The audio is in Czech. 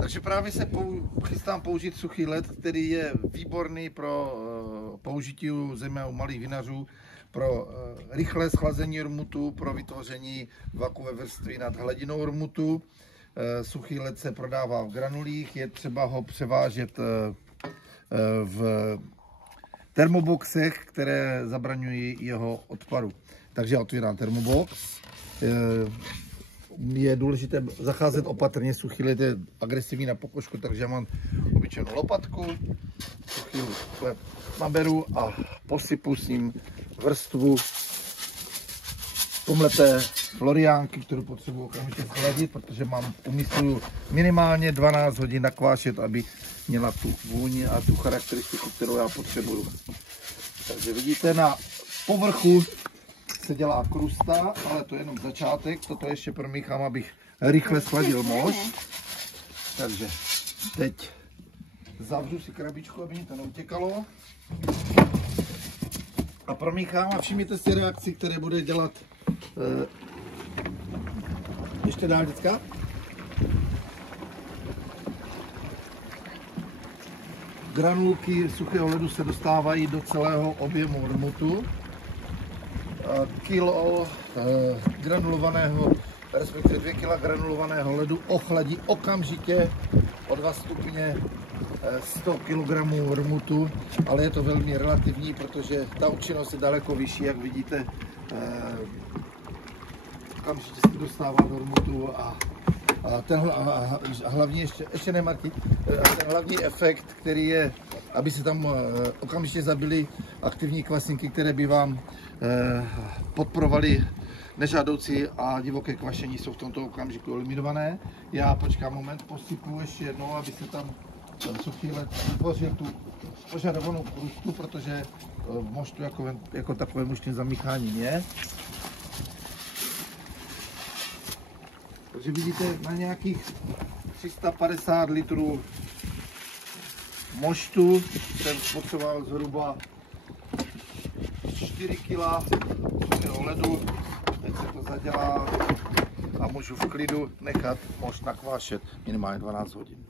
Takže právě se chystám použít suchý led, který je výborný pro použití zejména u malých vinařů, pro rychlé schlazení rmutu, pro vytvoření vakové vrstvy nad hladinou rmutu. Suchý led se prodává v granulích, je třeba ho převážet v termoboxech, které zabraňují jeho odparu. Takže já otvírám termobox. Je důležité zacházet opatrně, suchý led je agresivní na pokožku, takže já mám obyčejnou lopatku, suchý led naberu a posypu s ním vrstvu pomleté floriánky, kterou potřebuji okamžitě schladit, protože mám umyslu minimálně 12 hodin nakvášet, aby měla tu vůni a tu charakteristiku, kterou já potřebuju. Takže vidíte, na povrchu se dělá krusta, ale to je jenom začátek, toto ještě promíchám, abych rychle schladil mošt. Takže teď zavřu si krabičku, aby mi to neutěkalo. A promíchám a všimněte si reakci, které bude dělat ještě dál děcka. Granulky suchého ledu se dostávají do celého objemu rmutu. Kilo granulovaného, respektive 2 kg granulovaného ledu ochladí okamžitě o 2 stupně 100 kg rmutu, ale je to velmi relativní, protože ta účinnost je daleko vyšší, jak vidíte. Okamžitě se dostává do rmutu a ten hlavní ještě ne, Marti, ten hlavní efekt, který je, aby se tam okamžitě zabily aktivní kvasinky, které by vám podporovaly nežádoucí a divoké kvašení, jsou v tomto okamžiku eliminované. Já počkám moment, posypu ještě jednou, aby se tam suchý led vytvořil tu požadovanou krustu, protože v moštu jako takové muštní zamíchání je. Takže vidíte, na nějakých 350 litrů moštu jsem potřeboval zhruba 4 kg suchého ledu. Teď se to zadělá a můžu v klidu nechat mošt nakvášet minimálně 12 hodin.